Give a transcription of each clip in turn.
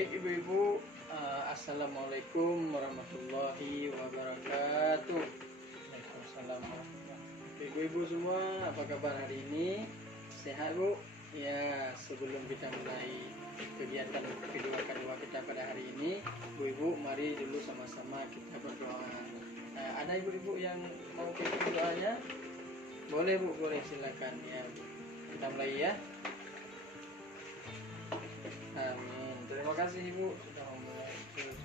Baik ibu-ibu, assalamualaikum warahmatullahi wabarakatuh. Waalaikumsalam warahmatullahi. Ibu-ibu semua, apa kabar hari ini? Sehat bu? Ya, sebelum kita mulai kegiatan kedua kita pada hari ini, ibu-ibu mari dulu sama-sama kita berdoa. Ada ibu-ibu yang mau pimpin doanya? Boleh bu, boleh, silakan ya. Kita mulai ya. Amin. Terima kasih Ibu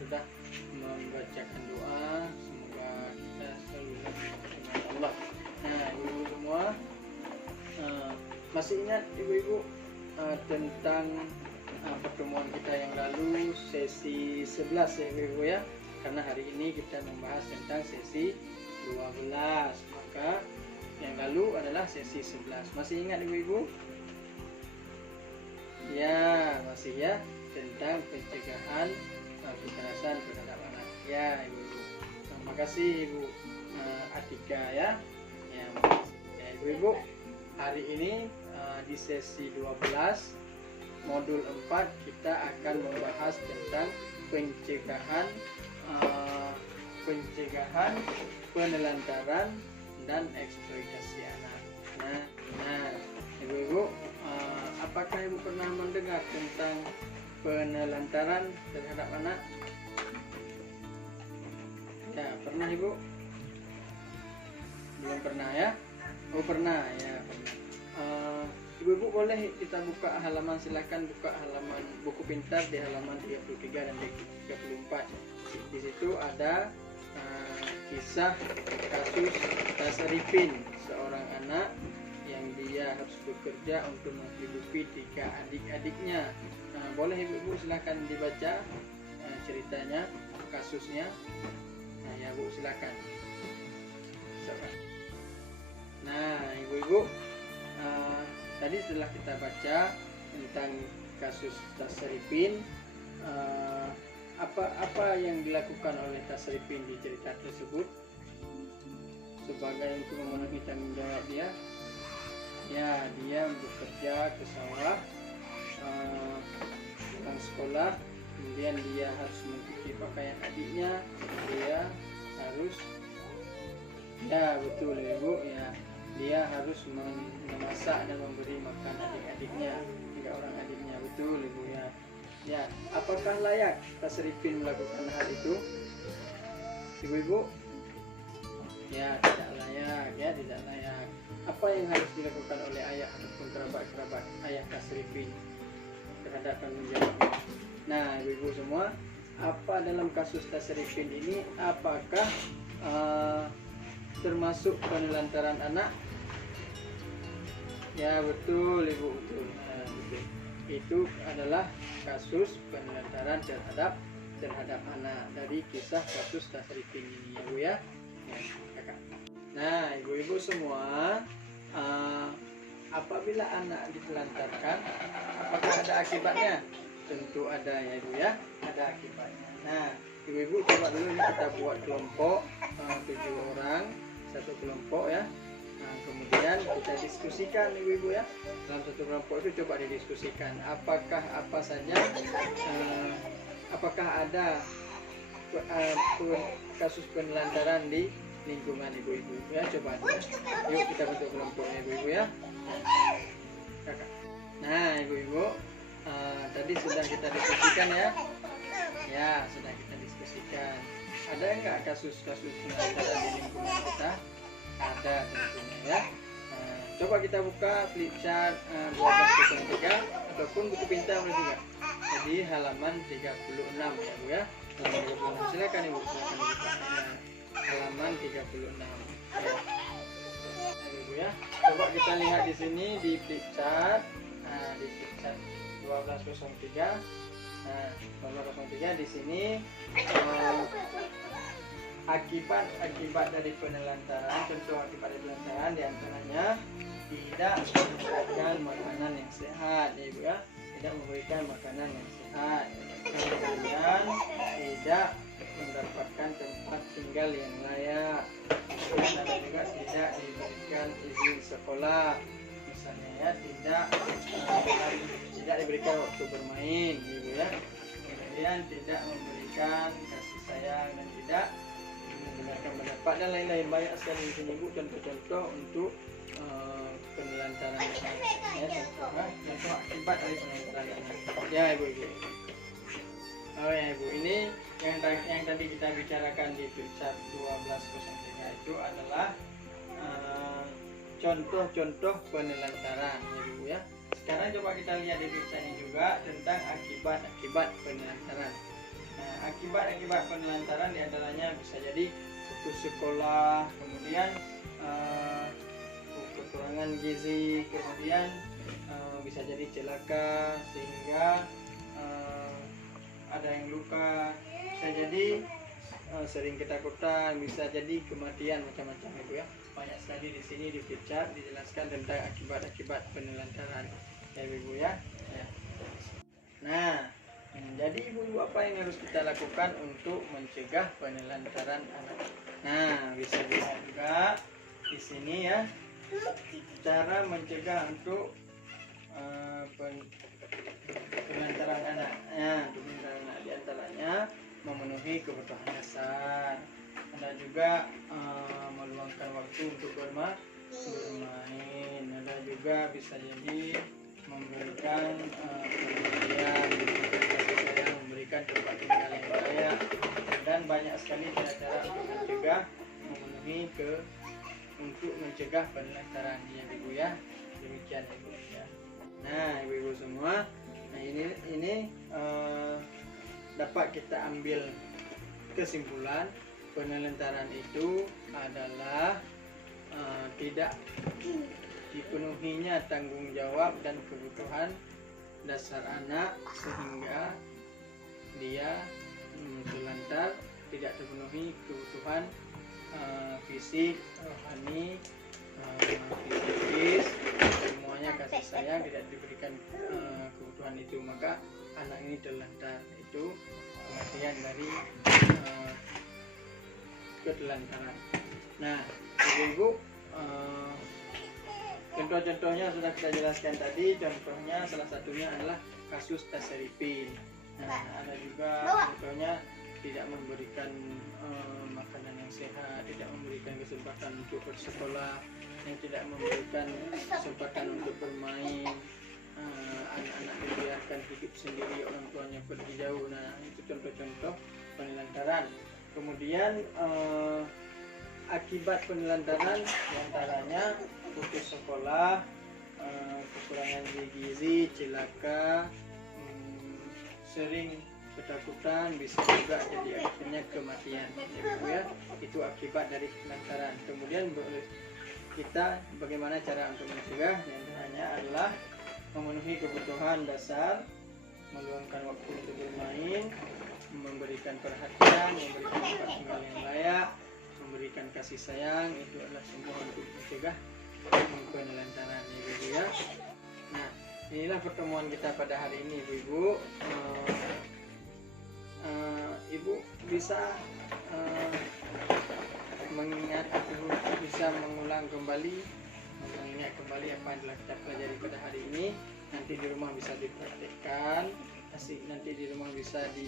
sudah membacakan doa. Semoga kita selalu dengan Allah. Nah, ibu-ibu semua, masih ingat ibu-ibu tentang pertemuan kita yang lalu, sesi 11 ya ibu-ibu ya. Karena hari ini kita membahas tentang sesi 12. Maka yang lalu adalah sesi 11. Masih ingat ibu-ibu? Ya, masih ya, tentang pencegahan kekerasan terhadap anak. Ya, ibu-ibu. Terima kasih Ibu Atika ya. Ya, ya ibu-ibu. Hari ini di sesi 12 modul 4 kita akan membahas tentang pencegahan penelantaran dan eksploitasi anak. Nah, ibu-ibu, apakah ibu pernah mendengar tentang penelantaran terhadap anak? Ya, pernah ibu? Belum pernah ya? Oh pernah ya, pernah. Ibu-ibu boleh kita buka halaman, silakan buka halaman buku pintar di halaman 33 dan 34. Di situ ada kisah kasus Tasrifin, seorang anak yang dia harus bekerja untuk menghidupi 3 adik-adiknya. Boleh ibu-ibu silahkan dibaca ceritanya, kasusnya. Nah ya bu, silakan. Nah ibu-ibu, tadi setelah kita baca tentang kasus Tasrifin, apa yang dilakukan oleh Tasrifin di cerita tersebut sebagai untuk memenuhi tanggung jawab dia? Ya, dia bekerja ke sawah, pulang sekolah, kemudian dia harus mencuci pakaian adiknya, dia harus, ya betul ibu ya, dia harus memasak dan memberi makan adik-adiknya, 3 orang adiknya, betul ibu ya. Ya, apakah layak Tasrifin melakukan hal itu, ibu-ibu? Ya, tidak layak, ya tidak layak. Apa yang harus dilakukan oleh ayah ataupun kerabat-kerabat ayah Tasrifin terhadap tanggung jawabnya? Nah, ibu-ibu semua, apa dalam kasus Tasrifin ini, apakah termasuk penelantaran anak? Ya betul ibu, betul. Nah, betul. Itu adalah kasus penelantaran terhadap anak dari kisah kasus Tasrifin ini ya bu ya. Kakak. Nah ibu-ibu semua, apabila anak ditelantarkan, apakah ada akibatnya? Tentu ada ya ibu ya, ada akibatnya. Nah ibu-ibu coba dulu ini kita buat kelompok 7 orang, satu kelompok ya. Nah, kemudian kita diskusikan ibu-ibu ya, dalam satu kelompok itu coba didiskusikan apakah apa saja, apakah ada kasus penelantaran di lingkungan ibu-ibu ya. Coba yuk kita bentuk kelompoknya ibu-ibu ya. Kakak. Nah ibu-ibu, tadi sudah kita diskusikan ya. Ya sudah kita diskusikan. Ada enggak kasus-kasus penelantaran di lingkungan kita? Ada tentunya ya. Coba kita buka flipchart 1203 ataupun buku pintar juga. Jadi halaman 36 ya bu ya. Halaman 36. Silakan ibu, silakan dibuka. Halaman 36 ya. Nah, ibu ya. Coba kita lihat di sini di flipchart. Nah, di flipchart 1203. Nah, 1203 di sini akibat dari penelantaran, contoh akibat dari penelantaran diantaranya tidak memberikan makanan yang sehat ya ibu ya, tidak memberikan makanan yang sehat, kemudian tidak mendapatkan tempat tinggal yang layak, dan ada juga tidak diberikan izin sekolah, misalnya ya, tidak diberikan waktu bermain ibu ya, kemudian tidak memberikan kasih sayang dan tidak menggunakan pendapat dan lain-lain. Banyak sekali di sini Bu contoh-contoh untuk penelantaran anak. Ya, contoh akibat dari penelantaran anak. Ya Ibu. Oh ya Ibu, ini yang tadi kita bicarakan di Filsafat 1203 itu adalah contoh-contoh penelantaran ya Ibu ya. Sekarang coba kita lihat di Filsafat ini juga tentang akibat-akibat penelantaran. Nah, akibat-akibat penelantaran diantaranya bisa jadi putus sekolah, kemudian kekurangan gizi, kemudian bisa jadi celaka sehingga ada yang luka, bisa jadi sering ketakutan, bisa jadi kematian, macam-macam Ibu ya. Banyak sekali di sini di Filsafat dijelaskan tentang akibat-akibat penelantaran ya Ibu ya. Nah, jadi ibu-ibu apa yang harus kita lakukan untuk mencegah penelantaran anak? Nah, bisa dilihat juga di sini ya, cara mencegah untuk penelantaran anak. Di antaranya memenuhi kebutuhan dasar. Ada juga meluangkan waktu untuk bermain. Ada juga bisa jadi memberikan perhatian, memberikan tempat tinggal yang layak, dan banyak sekali cara-cara untuk mencegah penelantaran ya Ibu ya. Demikian Ibu ya. Nah Ibu-ibu semua, nah ini dapat kita ambil kesimpulan penelantaran itu adalah tidak dipenuhinya tanggung jawab dan kebutuhan dasar anak sehingga dia terlantar, tidak terpenuhi kebutuhan fisik, rohani, psikis, semuanya kasih sayang tidak diberikan kebutuhan itu, maka anak ini terlantar. Itu pengertian dari ketelantaran. Nah, Ibu, contoh-contohnya sudah kita jelaskan tadi. Contohnya salah satunya adalah kasus Tasaripin. Nah, ada juga contohnya tidak memberikan makanan yang sehat, tidak memberikan kesempatan untuk bersekolah, yang tidak memberikan kesempatan untuk bermain. Anak-anak dibiarkan hidup sendiri, orang tuanya pergi jauh. Nah, itu contoh-contoh penelantaran. Kemudian akibat penelantaran diantaranya putus sekolah, kekurangan gizi, celaka, sering ketakutan, bisa juga jadi akhirnya kematian ya. Itu akibat dari penelantaran. Kemudian kita bagaimana cara untuk mencegah? Diantaranya adalah memenuhi kebutuhan dasar, meluangkan waktu untuk bermain, memberikan perhatian, memberikan tempat tinggal yang layak, memberikan kasih sayang. Itu adalah semua untuk mencegah penelantaran Ibu ya. Nah, inilah pertemuan kita pada hari ini Ibu. Ibu bisa mengingat atau bisa mengulang kembali, mengingat kembali apa yang telah kita pelajari pada hari ini. Nanti di rumah bisa dipraktikkan, nanti di rumah bisa di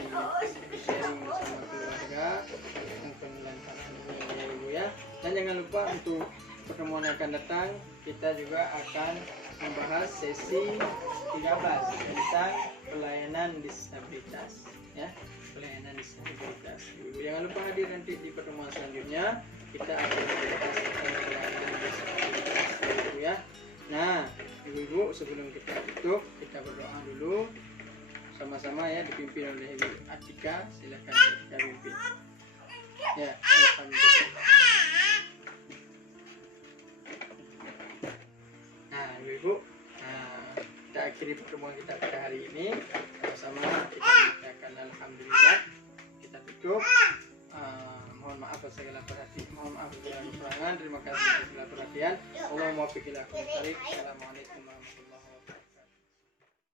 sharing bersama keluarga tentang penelantaran ini Ibu ya. Dan jangan lupa untuk pertemuan yang akan datang kita juga akan membahas sesi 13 tentang pelayanan disabilitas ya, pelayanan disabilitas. Ibu jangan lupa hadir nanti di pertemuan selanjutnya, kita akan membahas tentang pelayanan disabilitas Ibu ya. Nah Ibu-ibu, sebelum kita tutup kita berdoa dulu sama-sama ya, dipimpin oleh Ibu Atika. Silakan kita pimpin ya. Alhamdulillah. Nah Ibu, kita akhiri pertemuan kita pada hari ini sama-sama. Kita mengucapkan alhamdulillah. Kita tutup. Mohon maaf segala kekurangan. Terima kasih atas segala perhatian. Allahumma waffiq ila aqwamit thoriq. Assalamualaikum